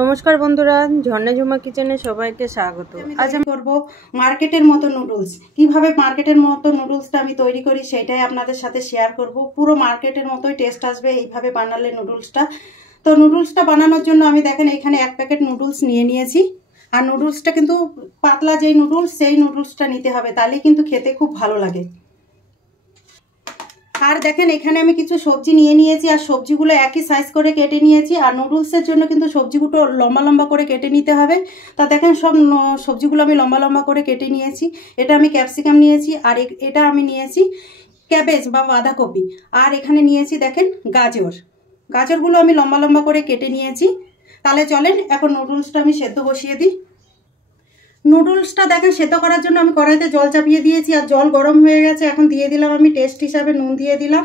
নমস্কার বন্ধুরা, ঝর্ণা ঝুমা কিচেনে সবাইকে স্বাগত। আজ আমি করব মার্কেটের মতো নুডলস। কিভাবে মার্কেটের মতো নুডলসটা আমি তৈরি করি সেটাই আপনাদের সাথে শেয়ার করব। পুরো মার্কেটের মতোই টেস্ট আসবে এইভাবে বানালে নুডলসটা। তো নুডলসটা বানানোর জন্য আমি দেখেন এখানে 1 প্যাকেট নুডলস নিয়ে নিয়েছি। আর নুডলসটা কিন্তু পাতলা যেই নুডলস সেই নুডলসটা নিতে হবে, তাহলে কিন্তু খেতে খুব ভালো লাগে। আর দেখেন এখানে আমি কিছু সবজি নিয়ে নিয়েছি, আর সবজিগুলো একই সাইজ করে কেটে নিয়েছি। আর নুডলসের জন্য কিন্তু সবজিগুলো লম্বা লম্বা করে কেটে নিতে হবে। তা দেখেন সব সবজিগুলো আমি লম্বা লম্বা করে কেটে নিয়েছি। এটা আমি ক্যাপসিকাম নিয়েছি, আর এটা আমি নিয়েছি ক্যাবেজ বা বাঁধাকপি। আর এখানে নিয়েছি দেখেন গাজরগুলো আমি লম্বা লম্বা করে কেটে নিয়েছি। তাহলে চলেন এখন নুডলসটা আমি সেদ্ধ বসিয়ে দিই। নুডলসটা দেখেন সেদ্ধ করার জন্য আমি কড়াইতে জল চাপিয়ে দিয়েছি, আর জল গরম হয়ে গেছে। এখন দিয়ে দিলাম আমি টেস্ট হিসাবে নুন দিয়ে দিলাম।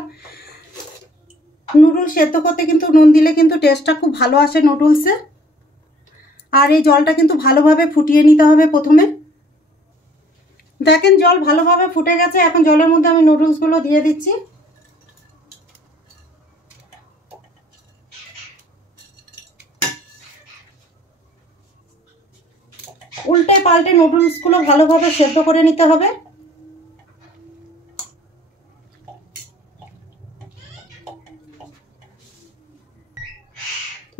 নুডলস সেদ্ধ করতে কিন্তু নুন দিলে কিন্তু টেস্টটা খুব ভালো আসে নুডলসে। আর এই জলটা কিন্তু ভালোভাবে ফুটিয়ে নিতে হবে প্রথমে। দেখেন জল ভালোভাবে ফুটে গেছে। এখন জলের মধ্যে আমি নুডলসগুলো দিয়ে দিচ্ছি। উল্টে পাল্টে নুডলসগুলো ভালোভাবে সেদ্ধ করে নিতে হবে।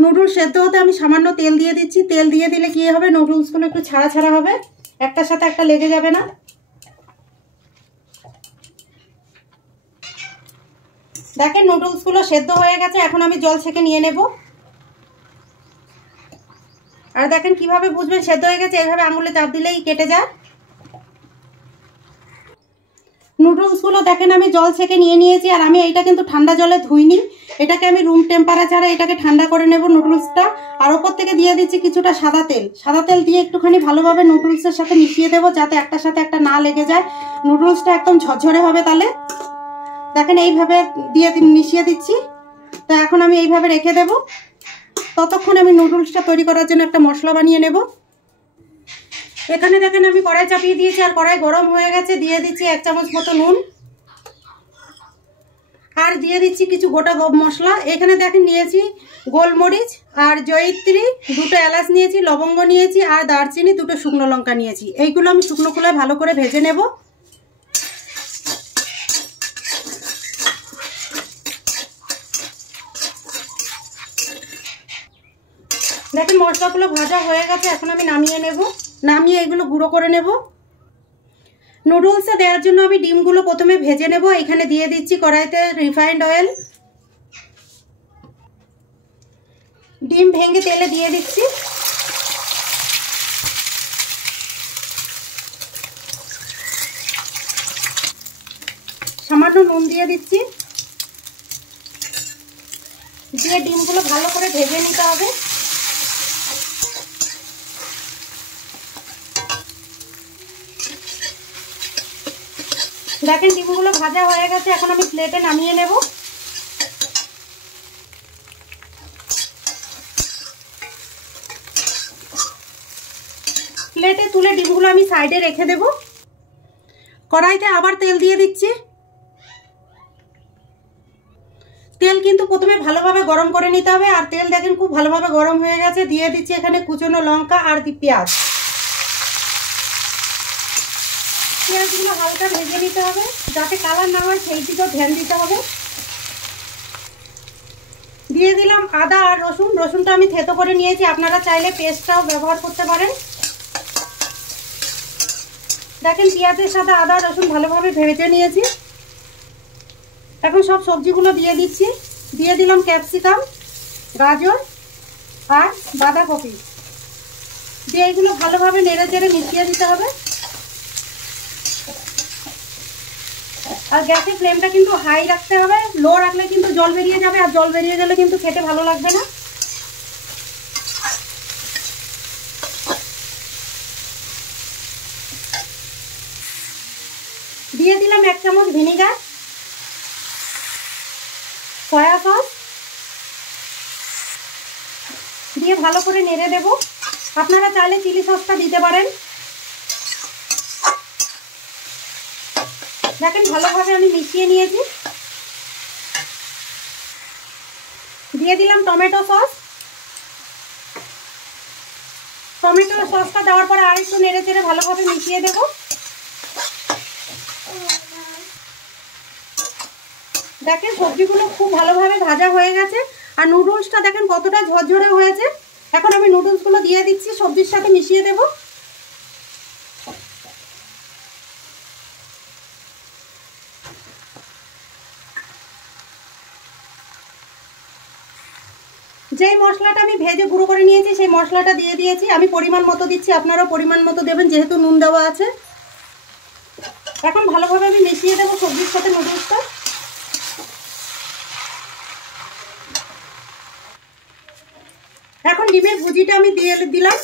নুডলস সেদ্ধ হতে আমি সামান্য তেল দিয়ে দিচ্ছি। তেল দিয়ে দিলে কি হবে, নুডলসগুলো একটু ছাড়া ছাড়া হবে, একটার সাথে একটা লেগে যাবে না। দেখেন নুডলসগুলো সেদ্ধ হয়ে গেছে। এখন আমি জল ছেঁকে নিয়ে নেব। আর দেখেন কিভাবে বুঝবেন সেদ্ধ হয়ে গেছে, এইভাবে আঙুলে চাপ দিলেই কেটে যায়। নুডলসগুলো দেখেন আমি জল ছেঁকে নিয়ে নিয়েছি। আর আমি এইটা কিন্তু ঠান্ডা জলে ধুইনি, এটাকে আমি রুম টেম্পারেচারে এটাকে ঠান্ডা করে নেব নুডলসটা। আর ওপর থেকে দিয়ে দিচ্ছি কিছুটা সাদা তেল দিয়ে একটুখানি ভালোভাবে নুডলসের সাথে মিশিয়ে দেবো, যাতে একটার সাথে একটা না লেগে যায়। নুডলসটা একদম ঝরঝরে হবে। তাহলে দেখেন এইভাবে দিয়ে মিশিয়ে দিচ্ছি। তো এখন আমি এইভাবে রেখে দেব। ততক্ষণ আমি নুডলসটা তৈরি করার জন্য একটা মশলা বানিয়ে নেব। এখানে দেখেন আমি কড়াই চাপিয়ে দিয়েছি, আর কড়াই গরম হয়ে গেছে। দিয়ে দিচ্ছি 1 চামচ মতো নুন, আর দিয়ে দিচ্ছি কিছু গোটা মশলা। এখানে দেখেন নিয়েছি গোলমরিচ আর জয়িত্রী, 2টো এলাচ নিয়েছি, লবঙ্গ নিয়েছি, আর দারচিনি 2টো শুকনো লঙ্কা নিয়েছি। এইগুলো আমি শুকনো খোলায় ভালো করে ভেজে নেব। দেখেন মশলাগুলো ভাজা হয়ে গেছে। এখন আমি নামিয়ে এগুলো গুঁড়ো করে নেব। নুডলসে দেওয়ার জন্য আমি ডিমগুলো প্রথমে ভেজে নেব। এখানে দিয়ে দিচ্ছি কড়াইতে রিফাইন্ড অয়েল। ডিম ভেঙে তেলে দিয়ে দিচ্ছি। সামান্য নুন দিয়ে দিচ্ছি। দিয়ে ডিমগুলো ভালো করে ভেজে নিতে হবে। দেখেন ডিমগুলো ভাজা হয়ে গেছে। এখন আমি প্লেটে নামিয়ে নেব। প্লেটে তুলে ডিমগুলো আমি সাইডে রেখে দেব। কড়াইতে আবার তেল দিয়ে দিচ্ছি। তেল কিন্তু প্রথমে ভালোভাবে গরম করে নিতে হবে। আর তেল দেখেন খুব ভালোভাবে গরম হয়ে গেছে। দিয়ে দিচ্ছি এখানে কুচনো লঙ্কা আর পেঁয়াজ। পেঁয়াজগুলো হালকা ভেজে নিতে হবে, যাতে কালার না হয় সেই দিকেও ধ্যান দিতে হবে। দিয়ে দিলাম আদা আর রসুনটা আমি থেতো করে নিয়েছি। আপনারা চাইলে পেস্টটাও ব্যবহার করতে পারেন। দেখেন পেঁয়াজের সাথে আদা রসুন ভালোভাবে ভেজে নিয়েছি। এখন সব সবজিগুলো দিয়ে দিচ্ছি। দিয়ে দিলাম ক্যাপসিকাম, গাজর আর বাঁধাকপি। দিয়ে এগুলো ভালোভাবে নেড়ে চেড়ে মিশিয়ে দিতে হবে। আর গ্যাসের ফ্লেমটা কিন্তু হাই রাখতে হবে। লো রাখলে কিন্তু জল বেরিয়ে যাবে, আর জল বেরিয়ে গেলে কিন্তু খেতে ভালো লাগবে না। দিয়ে দিলাম 1 চামচ ভিনিগার, সয়া সস দিয়ে ভালো করে নেড়ে দেব। আপনারা চাইলে চিলি সসটা দিতে পারেন। দেখেন ভালোভাবে আমি মিশিয়ে নিয়েছি। দিয়ে দিলাম টমেটো সস, টমেটো সসটা দেওয়ার পরে আর একটু নেড়ে চেড়ে ভালোভাবে মিশিয়ে দেব। দেখেন সবজিগুলো খুব ভালোভাবে ভাজা হয়ে গেছে আর নুডলসটা দেখেন কতটা ঝরঝরে হয়েছে। এখন আমি নুডলসগুলো দিয়ে দিচ্ছি, সবজির সাথে মিশিয়ে দেব। যেই মশলাটা আমি ভেজে গুঁড়ো করে নিয়েছি সেই মশলাটা দিয়ে দিয়েছি। আমি পরিমাণ মতো দিচ্ছি, আপনারাও পরিমাণ মতো দেবেন যেহেতু নুন দেওয়া আছে। এখন ভালোভাবে আমি মিশিয়ে দেবো সবজির সাথে নুডলসটা। এখন ডিমের ভুজিটা আমি দিয়ে দিলাম,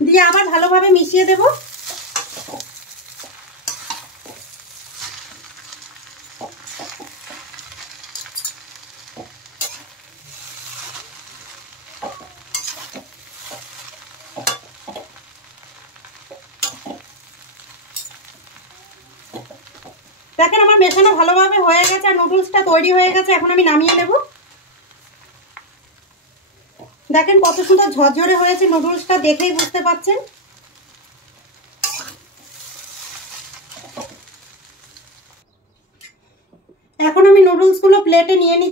দিয়ে আবার ভালোভাবে মিশিয়ে দেব। দেখেন আমার মেশানো ভালোভাবে হয়ে গেছে আর নুডলসটা তৈরি হয়ে গেছে। এখন আমি নামিয়ে নেব। দেখেন কত সুন্দর ঝরঝরে হয়েছে নুডলসটা, দেখেই বুঝতে পারছেন। এখন আমি নুডলসগুলো প্লেটে নিয়ে নিই।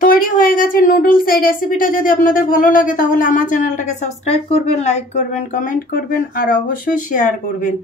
তৈরি হয়ে গেছে নুডলস। এই রেসিপিটা যদি আপনাদের ভালো লাগে তাহলে আমার চ্যানেলটাকে সাবস্ক্রাইব করবেন, লাইক করবেন, কমেন্ট করবেন আর অবশ্যই শেয়ার করবেন।